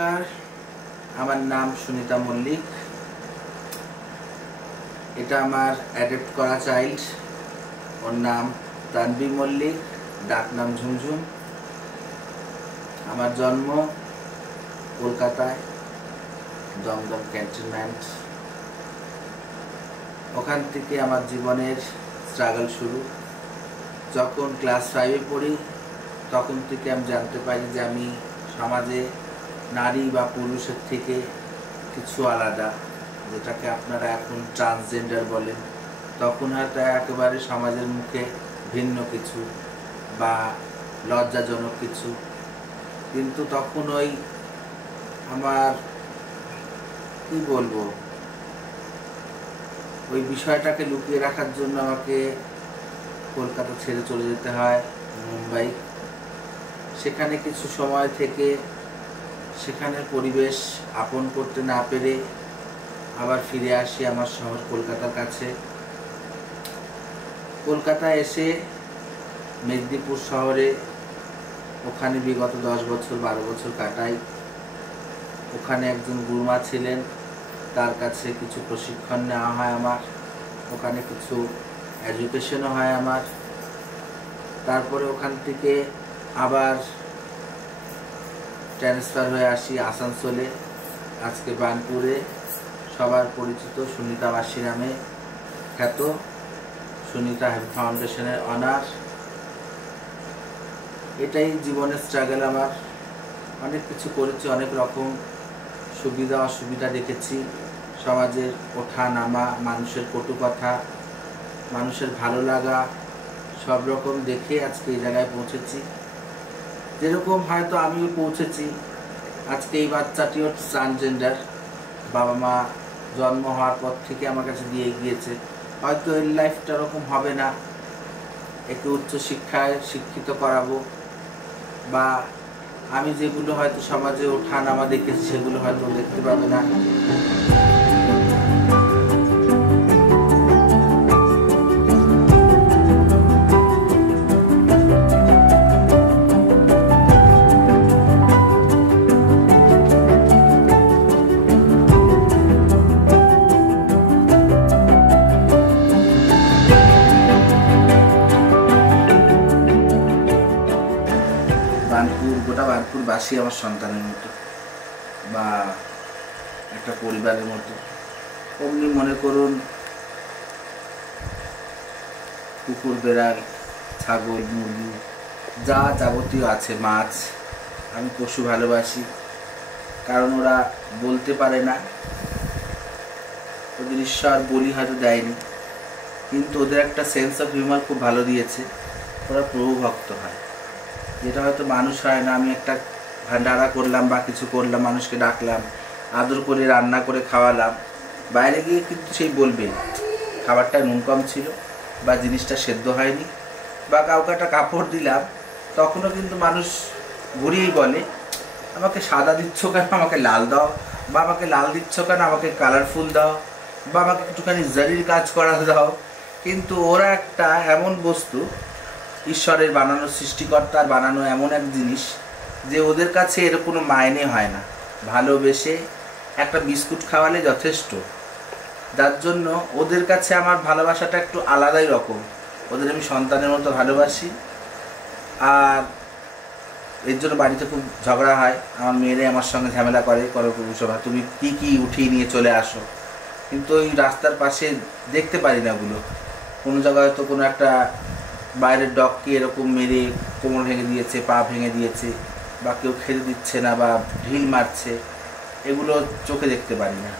নমস্কার, আমার নাম সুনিতা মল্লিক। এটা আমার অ্যাডপ্ট করা চাইল্ড। ওর নাম তানভি মল্লিক, ডাক নাম ঝুমঝুম। আমার জন্ম কলকাতায়, দমদম ক্যান্টনমেন্ট। ওখান থেকে আমার জীবনের স্ট্রাগল শুরু। যখন ক্লাস 5-এ পড়ি তখন থেকে আমি জানতে পারি যে আমি সমাজে নারী বা পুরুষের থেকে কিছু আলাদা, যেটাকে আপনারা এখন ট্রান্সজেন্ডার বলেন। তখন হয়তো একেবারে সমাজের মুখে ভিন্ন কিছু বা লজ্জাজনক কিছু, কিন্তু তখন ওই আমার কি বলবো, ওই বিষয়টাকে লুকিয়ে রাখার জন্য আমাকে কলকাতা ছেড়ে চলে যেতে হয় মুম্বাই। সেখানে কিছু সময় থেকে সেখানের পরিবেশ আপন করতে না পেরে আবার ফিরে আসি আমার শহর কলকাতার কাছে। কলকাতায় এসে মেদিনীপুর শহরে ওখানে বিগত 10 বছর 12 বছর কাটাই। ওখানে একজন গুরুমা ছিলেন, তার কাছে কিছু প্রশিক্ষণ নেওয়া হয় আমার, ওখানে কিছু এডুকেশনও হয় আমার। তারপরে ওখান থেকে আবার ট্রান্সফার হয়ে আসি আসানসোলে, আজকে বার্নপুরে সবার পরিচিত সুনিতা মাসি নামে খ্যাত সুনিতা হ্যাপি ফাউন্ডেশনের অনার। এটাই জীবনের স্ট্রাগল আমার। অনেক কিছু করেছি, অনেক রকম সুবিধা অসুবিধা দেখেছি, সমাজের ওঠা নামা, মানুষের কটু কথা, মানুষের ভালো লাগা, সব রকম দেখে আজকে এই জায়গায় পৌঁছেছি। যেরকম হয়তো আমিও পৌঁছেছি, আজকে এই বাচ্চাটিও ট্রান্সজেন্ডার। বাবা মা জন্ম হওয়ার পর থেকে আমার কাছে দিয়ে গিয়েছে। হয়তো এর লাইফটা ওরকম হবে না, একে উচ্চ শিক্ষায় শিক্ষিত করাবো, বা আমি যেগুলো হয়তো সমাজে ওঠা নামা দেখেছি সেগুলো হয়তো দেখতে পাবে না। গোটা বানপুরবাসী আমার সন্তানের মতো বা একটা পরিবারের মতো। অমনি মনে করুন কুকুর, বেড়াল, ছাগল, মুরগি, যা যাবতীয় আছে, মাছ। আমি পশু ভালোবাসি, কারণ ওরা বলতে পারে না, ওদের ঈশ্বর বলি হয়তো দেয়নি, কিন্তু ওদের একটা সেন্স অফ হিউমার খুব ভালো দিয়েছে। ওরা প্রভু ভক্ত হয়, যেটা হয়তো মানুষ হয় না। আমি একটা ভান্ডারা করলাম বা কিছু করলাম, মানুষকে ডাকলাম, আদর করে রান্না করে খাওয়ালাম, বাইরে গিয়ে কিন্তু সেই বলবে খাবারটা নুন কম ছিল বা জিনিসটা সেদ্ধ হয়নি, বা কাউকে একটা কাপড় দিলাম, তখনও কিন্তু মানুষ ঘুরিয়েই বলে আমাকে সাদা দিচ্ছ কেন, আমাকে লাল দাও, বা আমাকে লাল দিচ্ছ কেন, আমাকে কালারফুল দাও, বা আমাকে একটুখানি জারির কাজ করা দাও। কিন্তু ওরা একটা এমন বস্তু, ঈশ্বরের বানানো, সৃষ্টিকর্তার বানানো এমন এক জিনিস যে ওদের কাছে এর কোনো মাইনে হয় না। ভালোবেসে একটা বিস্কুট খাওয়ালে যথেষ্ট। যার জন্য ওদের কাছে আমার ভালোবাসাটা একটু আলাদাই রকম। ওদের আমি সন্তানের মতো ভালোবাসি। আর এর জন্য বাড়িতে খুব ঝগড়া হয়। আমার মেয়েরে আমার সঙ্গে ঝামেলা করে, করপুরুষরা তুমি কী উঠিয়ে নিয়ে চলে আসো, কিন্তু ওই রাস্তার পাশে দেখতে পারি না ওগুলো। কোনো জায়গায় হয়তো কোনো একটা বাইরের ডগকে এরকম মেরে কোমর ভেঙে দিয়েছে, পা ভেঙে দিয়েছে, বা কেউ খেতে দিচ্ছে না বা ঢিল মারছে, এগুলো চোখে দেখতে পারি না।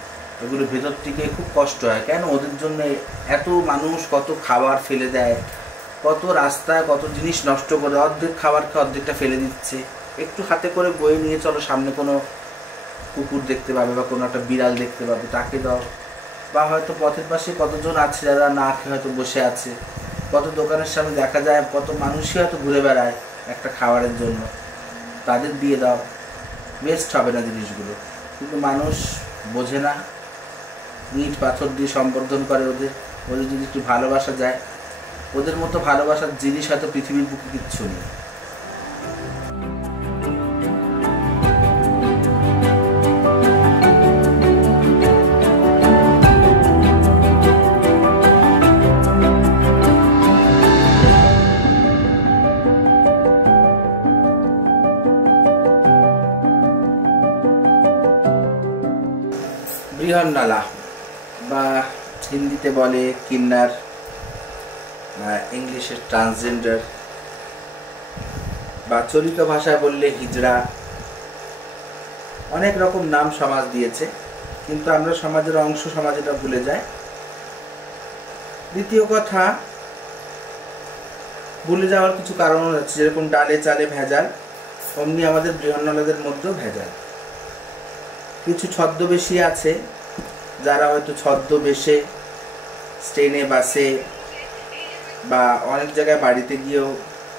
এগুলো ভেতর থেকে খুব কষ্ট হয়। কেন ওদের জন্য এত মানুষ কত খাবার ফেলে দেয়, কত রাস্তায় কত জিনিস নষ্ট করে, অর্ধেক খাবার খেয়ে অর্ধেকটা ফেলে দিচ্ছে। একটু হাতে করে বয়ে নিয়ে চলো, সামনে কোনো কুকুর দেখতে পাবে বা কোনো একটা বিড়াল দেখতে পাবে, তাকে দাও। বা হয়তো পথের পাশে কতজন আছে যারা না খেয়ে হয়তো বসে আছে, কত দোকানের সামনে দেখা যায় কত মানুষই হয়তো ঘুরে বেড়ায় একটা খাবারের জন্য, তাদের দিয়ে দাও, ওয়েস্ট হবে না জিনিসগুলো। কিন্তু মানুষ বোঝে না, ইট পাথর দিয়ে সম্বর্ধন করে ওদের। ওদের যদি একটু ভালোবাসা যায়, ওদের মতো ভালোবাসার জিনিস হয়তো পৃথিবীর বুকে কিচ্ছু নেই। বৃহন্নলা বা হিন্দিতে বলে কিন্নার, ইংলিশে ট্রান্সজেন্ডার, বা চলিত ভাষায় বললে হিজড়া, অনেক রকম নাম সমাজ দিয়েছে, কিন্তু আমরা সমাজের অংশ, সমাজ এটা ভুলে যায়। দ্বিতীয় কথা, ভুলে যাওয়ার কিছু কারণ আছে, যেরকম ডালে চালে ভেজাল, অমনি আমাদের বৃহন্নলাদের মধ্যেও ভেজাল। কিছু ছদ্মবেশী আছে যারা হয়তো ছদ্মবেশে ট্রেনে, বাসে বা অনেক জায়গায় বাড়িতে গিয়েও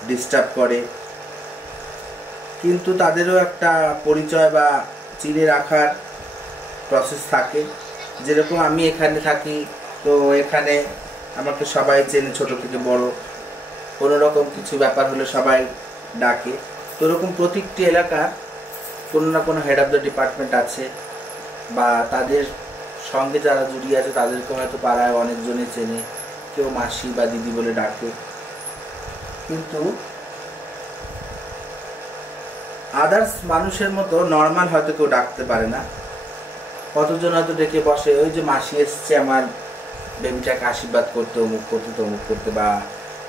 ডিস্টার্ব করে, কিন্তু তাদেরও একটা পরিচয় বা চিনে রাখার প্রসেস থাকে। যেরকম আমি এখানে থাকি, তো এখানে আমাকে সবাই চেনে, ছোট থেকে বড়, কোনো রকম কিছু ব্যাপার হলে সবাই ডাকে। তো এরকম প্রত্যেকটি এলাকার কোনো না কোনো হেড অফ দ্য ডিপার্টমেন্ট আছে, বা তাদের সঙ্গে যারা জড়িয়ে আছে তাদেরকে হয়তো পাড়ায় অনেকজনে চেনে, কেউ মাসি বা দিদি বলে ডাকে। কিন্তু আদার্স মানুষের মতো নর্মাল হয়তো কেউ ডাকতে পারে না। কতজন হয়তো ডেকে বসে, ওই যে মাসি এসছে আমার বেবিটাকে আশীর্বাদ করতে, অমুক করতে, তমুক করতে, বা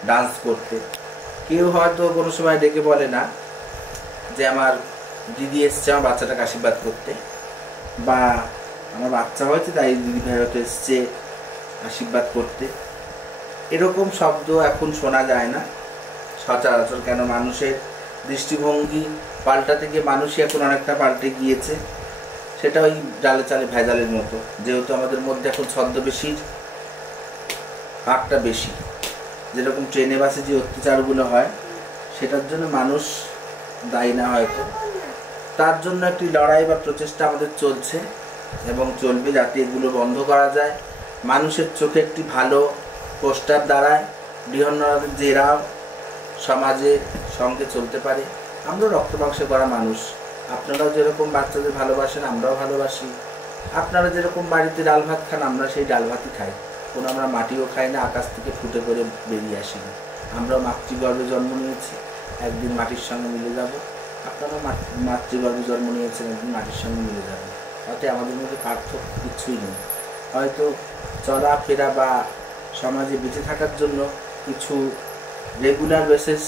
ডান্স করতে। কেউ হয়তো কোনো সময় ডেকে বলে না যে আমার দিদি এসছে আমার বাচ্চাটাকে আশীর্বাদ করতে, বা আমার বাচ্চা হয়েছে তাই দিদি ভাই হয়তো এসছে আশীর্বাদ করতে। এরকম শব্দ এখন শোনা যায় না সচরাচর। কেন? মানুষের দৃষ্টিভঙ্গি পাল্টাতে গিয়ে মানুষই এখন অনেকটা পাল্টে গিয়েছে। সেটা ওই ডালে চালে ভেজালের মতো, যেহেতু আমাদের মধ্যে এখন ছদ্মবেশীর ভাগটা বেশি। যেরকম ট্রেনে বাসে যে অত্যাচারগুলো হয়, সেটার জন্য মানুষ দায়ী না হয়তো, তার জন্য একটি লড়াই বা প্রচেষ্টা আমাদের চলছে এবং চলবে, যাতে এগুলো বন্ধ করা যায়। মানুষের চোখে একটি ভালো পোস্টার দাঁড়ায়, বৃহন্নলাদের জেরাও সমাজে সঙ্গে চলতে পারে। আমরা রক্ত মাংসে করা মানুষ, আপনারাও যেরকম বাচ্চাদের ভালোবাসেন আমরাও ভালোবাসি। আপনারা যেরকম বাড়িতে ডাল ভাত খান, আমরা সেই ডাল ভাতই খাই। কোনো আমরা মাটিও খাই না, আকাশ থেকে ফুটে করে বেরিয়ে আসি না। আমরাও মাতৃগর্ভে জন্ম নিয়েছি, একদিন মাটির সঙ্গে মিলে যাব। আপনারাও মাতৃগর্ভে জন্ম নিয়েছেন, একদিন মাটির সঙ্গে মিলে যাবেন। তাতে আমাদের মধ্যে পার্থক্য কিছুই নেই। হয়তো চলাফেরা বা সমাজে বেঁচে থাকার জন্য কিছু রেগুলার বেসিস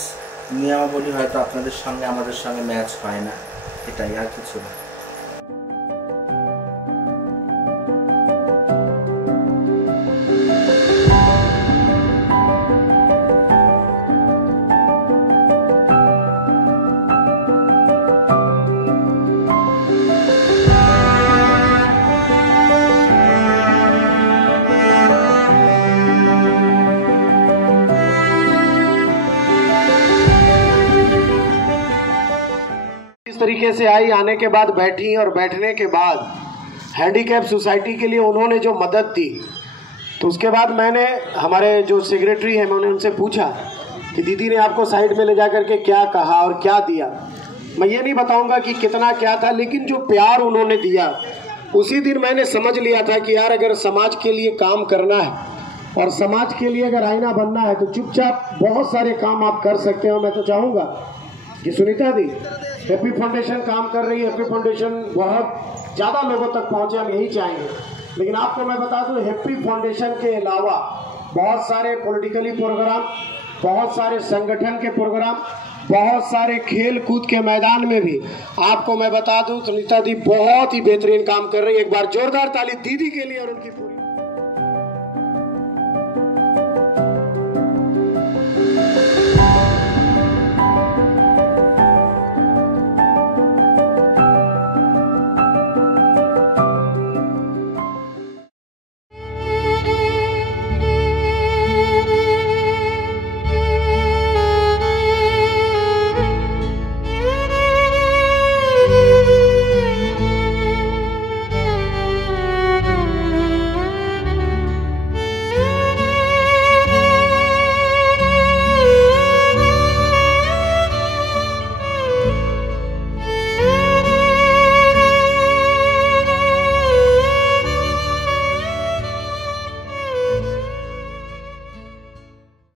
নিয়মাবলী হয়তো আপনাদের সঙ্গে আমাদের সঙ্গে ম্যাচ হয় না, এটাই, আর কিছু না। तरीके से आई, आने के बाद बैठी, और बैठने के बाद हैंडीकैप सोसाइटी के लिए उन्होंने जो मदद दी, तो उसके बाद मैंने हमारे जो सेक्रेटरी हैं मैंने उनसे पूछा कि दीदी ने आपको साइड में ले जा करके क्या कहा और क्या दिया। मैं ये नहीं बताऊंगा कि कितना क्या था, लेकिन जो प्यार उन्होंने दिया, उसी दिन मैंने समझ लिया था कि यार अगर समाज के लिए काम करना है और समाज के लिए अगर आईना बनना है तो चुपचाप बहुत सारे काम आप कर सकते हो। मैं तो चाहूँगा कि सुनीता दी हैप्पी फाउंडेशन काम कर रही है, हैप्पी फाउंडेशन बहुत ज़्यादा लोगों तक पहुँचे, हम यही चाहेंगे। लेकिन आपको मैं बता दूं, हैप्पी फाउंडेशन के अलावा बहुत सारे पॉलिटिकली प्रोग्राम, बहुत सारे संगठन के प्रोग्राम, बहुत सारे खेल कूद के मैदान में भी आपको मैं बता दूं सुनीता दी बहुत ही बेहतरीन काम कर रही है। एक बार जोरदार ताली दीदी के लिए और उनकी पूरी